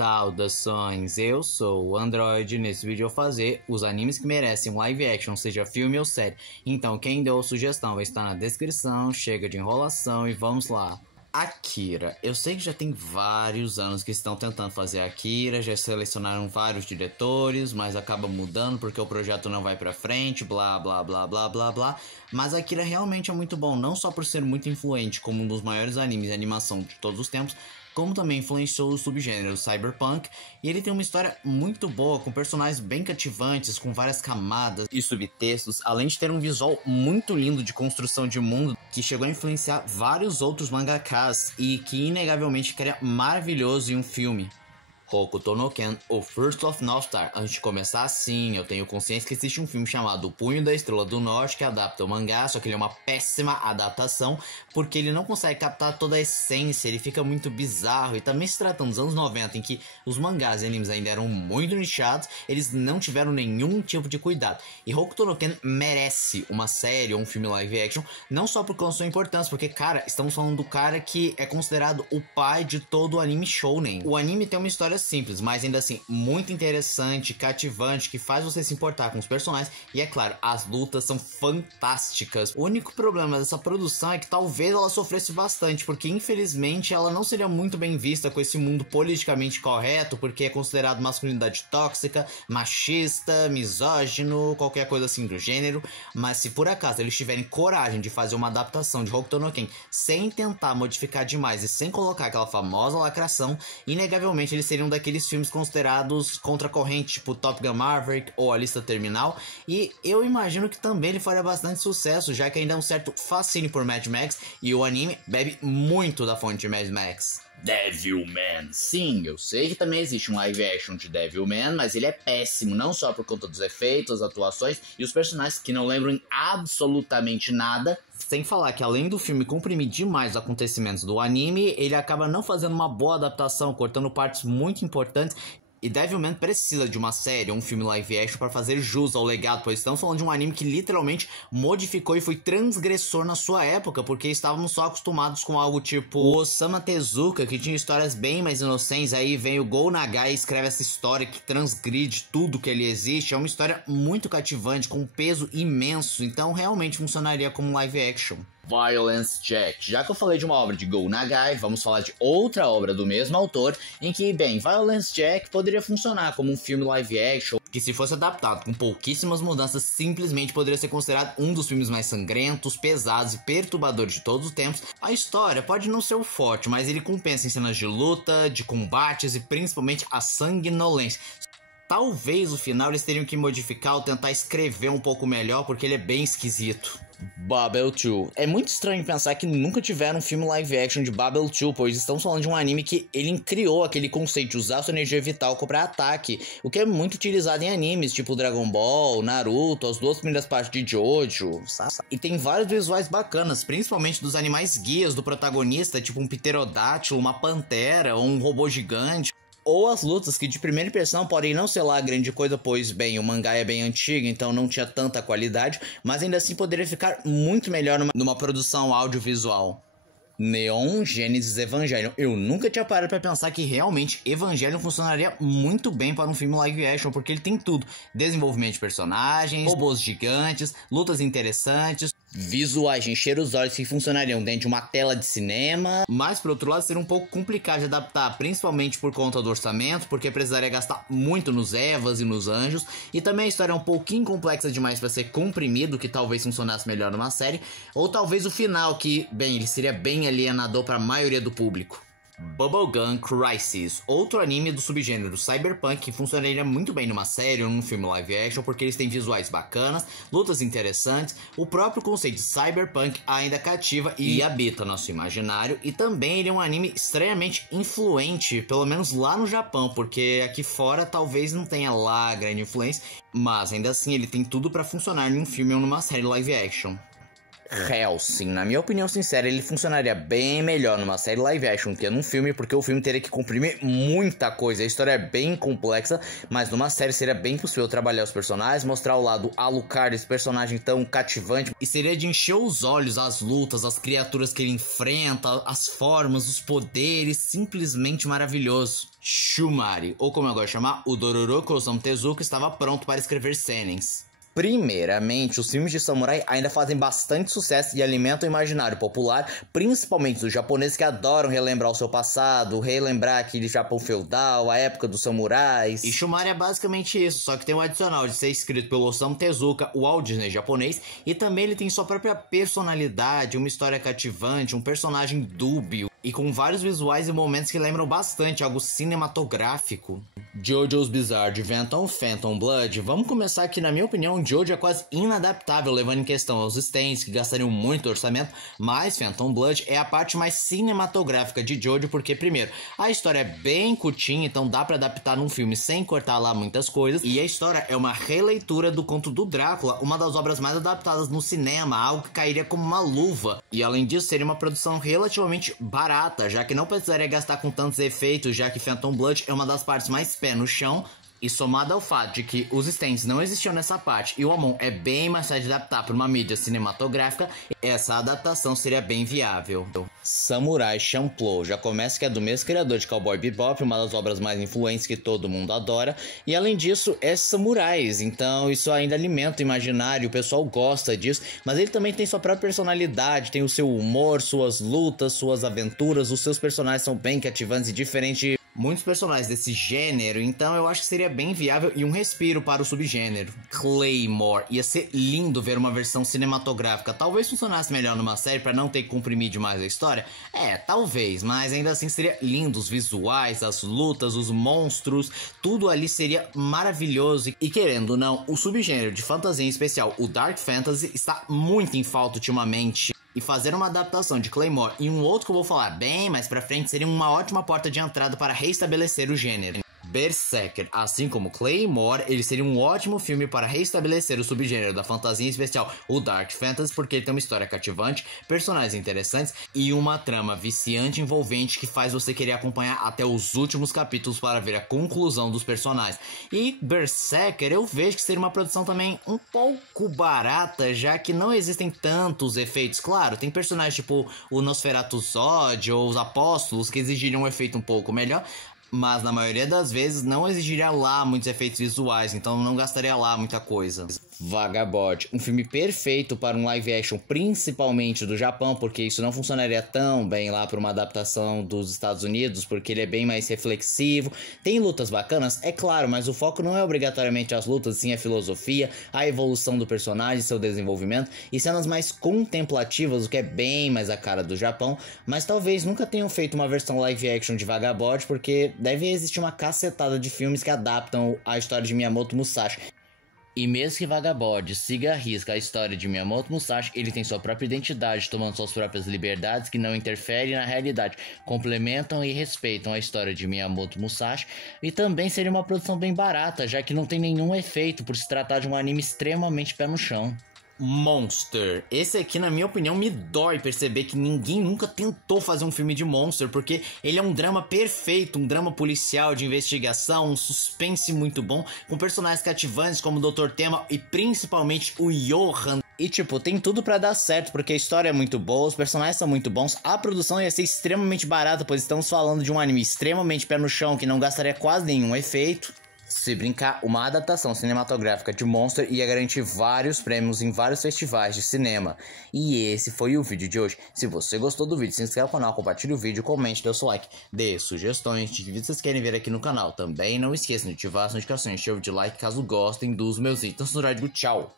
Saudações, eu sou o Android. Nesse vídeo eu vou fazer os animes que merecem um live action, seja filme ou série. Então quem deu a sugestão vai estar na descrição, chega de enrolação e vamos lá. Akira, eu sei que já tem vários anos que estão tentando fazer Akira, já selecionaram vários diretores, mas acaba mudando porque o projeto não vai pra frente, blá blá blá blá blá blá. Mas Akira realmente é muito bom, não só por ser muito influente como um dos maiores animes de animação de todos os tempos, como também influenciou o subgênero cyberpunk, e ele tem uma história muito boa, com personagens bem cativantes, com várias camadas e subtextos, além de ter um visual muito lindo de construção de mundo, que chegou a influenciar vários outros mangakas, e que inegavelmente ficaria maravilhoso em um filme. Hokuto no Ken, o First of North Star. Antes de começar, sim, eu tenho consciência que existe um filme chamado O Punho da Estrela do Norte que adapta o mangá, só que ele é uma péssima adaptação, porque ele não consegue captar toda a essência, ele fica muito bizarro, e também se tratando dos anos 90, em que os mangás e animes ainda eram muito nichados, eles não tiveram nenhum tipo de cuidado. E Hokuto no Ken merece uma série ou um filme live action, não só por sua importância, porque, cara, estamos falando do cara que é considerado o pai de todo o anime shounen. O anime tem uma história simples, mas ainda assim muito interessante, cativante, que faz você se importar com os personagens, e é claro, as lutas são fantásticas. O único problema dessa produção é que talvez ela sofresse bastante, porque infelizmente ela não seria muito bem vista com esse mundo politicamente correto, porque é considerado masculinidade tóxica, machista, misógino, qualquer coisa assim do gênero. Mas se por acaso eles tiverem coragem de fazer uma adaptação de Hokuto no Ken sem tentar modificar demais e sem colocar aquela famosa lacração, inegavelmente eles seriam daqueles filmes considerados contracorrente, tipo Top Gun Maverick ou A Lista Terminal, e eu imagino que também ele faria bastante sucesso, já que ainda é um certo fascínio por Mad Max, e o anime bebe muito da fonte de Mad Max. Devilman. Sim, eu sei que também existe um live action de Devilman, mas ele é péssimo, não só por conta dos efeitos, atuações e os personagens que não lembram absolutamente nada. Sem falar que além do filme comprimir demais os acontecimentos do anime, ele acaba não fazendo uma boa adaptação, cortando partes muito importantes. E Devilman precisa de uma série ou um filme live action para fazer jus ao legado, pois estamos falando de um anime que literalmente modificou e foi transgressor na sua época, porque estávamos só acostumados com algo tipo Osamu Tezuka, que tinha histórias bem mais inocentes. Aí vem o Go Nagai e escreve essa história que transgride tudo que ele existe. É uma história muito cativante, com um peso imenso, então realmente funcionaria como live action. Violence Jack. Já que eu falei de uma obra de Go Nagai, vamos falar de outra obra do mesmo autor, em que, bem, Violence Jack poderia funcionar como um filme live action, que se fosse adaptado com pouquíssimas mudanças, simplesmente poderia ser considerado um dos filmes mais sangrentos, pesados e perturbadores de todos os tempos. A história pode não ser o forte, mas ele compensa em cenas de luta, de combates e principalmente a sanguinolência. Talvez o final eles teriam que modificar ou tentar escrever um pouco melhor, porque ele é bem esquisito. Babel 2. É muito estranho pensar que nunca tiveram um filme live action de Babel 2, pois estamos falando de um anime que ele criou aquele conceito de usar sua energia vital para ataque, o que é muito utilizado em animes tipo Dragon Ball, Naruto, as duas primeiras partes de Jojo. E tem vários visuais bacanas, principalmente dos animais guias do protagonista, tipo um pterodátilo, uma pantera ou um robô gigante. Ou as lutas, que de primeira impressão podem não ser lá grande coisa, pois, bem, o mangá é bem antigo, então não tinha tanta qualidade, mas ainda assim poderia ficar muito melhor numa produção audiovisual. Neon Genesis Evangelion. Eu nunca tinha parado pra pensar que realmente Evangelion funcionaria muito bem para um filme live action, porque ele tem tudo: desenvolvimento de personagens, robôs gigantes, lutas interessantes, visuais de encher os olhos que funcionariam dentro de uma tela de cinema. Mas por outro lado seria um pouco complicado de adaptar, principalmente por conta do orçamento, porque precisaria gastar muito nos Evas e nos Anjos, e também a história é um pouquinho complexa demais para ser comprimido, que talvez funcionasse melhor numa série, ou talvez o final, que, bem, ele seria bem alienador para a maioria do público. Bubblegum Crisis, outro anime do subgênero cyberpunk que funcionaria muito bem numa série ou num filme live action, porque eles têm visuais bacanas, lutas interessantes, o próprio conceito de cyberpunk ainda cativa e habita nosso imaginário, e também ele é um anime extremamente influente, pelo menos lá no Japão, porque aqui fora talvez não tenha lá grande influência, mas ainda assim ele tem tudo para funcionar em um filme ou numa série live action. Hellsing, na minha opinião sincera, ele funcionaria bem melhor numa série live action que num filme, porque o filme teria que comprimir muita coisa. A história é bem complexa, mas numa série seria bem possível trabalhar os personagens, mostrar o lado Alucard, esse personagem tão cativante, e seria de encher os olhos as lutas, as criaturas que ele enfrenta, as formas, os poderes, simplesmente maravilhoso. Shumari, ou como eu gosto de chamar, o Dororo Osamu Tezuka, estava pronto para escrever senens. Primeiramente, os filmes de samurai ainda fazem bastante sucesso e alimentam o imaginário popular, principalmente dos japoneses que adoram relembrar o seu passado, relembrar aquele Japão feudal, a época dos samurais. E Shumari é basicamente isso, só que tem um adicional de ser escrito pelo Osamu Tezuka, o Walt Disney japonês, e também ele tem sua própria personalidade, uma história cativante, um personagem dúbio, e com vários visuais e momentos que lembram bastante algo cinematográfico. JoJo's Bizarre Adventure Phantom Blood. Vamos começar aqui, na minha opinião, Jojo é quase inadaptável, levando em questão os stands que gastariam muito orçamento, mas Phantom Blood é a parte mais cinematográfica de Jojo, porque primeiro, a história é bem curtinha, então dá pra adaptar num filme sem cortar lá muitas coisas, e a história é uma releitura do conto do Drácula, uma das obras mais adaptadas no cinema, algo que cairia como uma luva, e além disso seria uma produção relativamente barata, já que não precisaria gastar com tantos efeitos, já que Phantom Blood é uma das partes mais pé no chão, e somado ao fato de que os stands não existiam nessa parte e o Amon é bem mais fácil de adaptar para uma mídia cinematográfica, essa adaptação seria bem viável. Samurai Champloo já começa que é do mesmo criador de Cowboy Bebop, uma das obras mais influentes que todo mundo adora, e além disso é samurais, então isso ainda alimenta o imaginário, o pessoal gosta disso, mas ele também tem sua própria personalidade, tem o seu humor, suas lutas, suas aventuras, os seus personagens são bem cativantes e diferentes de muitos personagens desse gênero, então eu acho que seria bem viável e um respiro para o subgênero. Claymore, ia ser lindo ver uma versão cinematográfica, talvez funcionasse melhor numa série para não ter que comprimir demais a história, talvez, mas ainda assim seria lindo, os visuais, as lutas, os monstros, tudo ali seria maravilhoso, e querendo ou não, o subgênero de fantasia em especial, o Dark Fantasy, está muito em falta ultimamente. E fazer uma adaptação de Claymore e um outro que eu vou falar bem mais pra frente seria uma ótima porta de entrada para reestabelecer o gênero. Berserker, assim como Claymore, ele seria um ótimo filme para reestabelecer o subgênero da fantasia, em especial o Dark Fantasy, porque ele tem uma história cativante, personagens interessantes e uma trama viciante e envolvente que faz você querer acompanhar até os últimos capítulos para ver a conclusão dos personagens. E Berserker eu vejo que seria uma produção também um pouco barata, já que não existem tantos efeitos. Claro, tem personagens tipo o Nosferatu Zod ou os Apóstolos que exigiriam um efeito um pouco melhor, mas na maioria das vezes não exigiria lá muitos efeitos visuais, então não gastaria lá muita coisa. Vagabond, um filme perfeito para um live action, principalmente do Japão, porque isso não funcionaria tão bem lá para uma adaptação dos Estados Unidos, porque ele é bem mais reflexivo. Tem lutas bacanas, é claro, mas o foco não é obrigatoriamente as lutas, sim a filosofia, a evolução do personagem, seu desenvolvimento, e cenas mais contemplativas, o que é bem mais a cara do Japão, mas talvez nunca tenham feito uma versão live action de Vagabond, porque deve existir uma cacetada de filmes que adaptam a história de Miyamoto Musashi. E mesmo que Vagabond siga à risca a história de Miyamoto Musashi, ele tem sua própria identidade, tomando suas próprias liberdades que não interferem na realidade, complementam e respeitam a história de Miyamoto Musashi, e também seria uma produção bem barata, já que não tem nenhum efeito por se tratar de um anime extremamente pé no chão. Monster. Esse aqui, na minha opinião, me dói perceber que ninguém nunca tentou fazer um filme de Monster, porque ele é um drama perfeito, um drama policial de investigação, um suspense muito bom, com personagens cativantes como o Dr. Tema e principalmente o Johan. E tipo, tem tudo pra dar certo, porque a história é muito boa, os personagens são muito bons, a produção ia ser extremamente barata, pois estamos falando de um anime extremamente pé no chão, que não gastaria quase nenhum efeito. Se brincar, uma adaptação cinematográfica de Monster ia garantir vários prêmios em vários festivais de cinema. E esse foi o vídeo de hoje. Se você gostou do vídeo, se inscreva no canal, compartilhe o vídeo, comente, dê o seu like, dê sugestões de que vídeos vocês querem ver aqui no canal. Também não esqueçam de ativar as notificações, chave de like caso gostem dos meus vídeos. Então, tchau!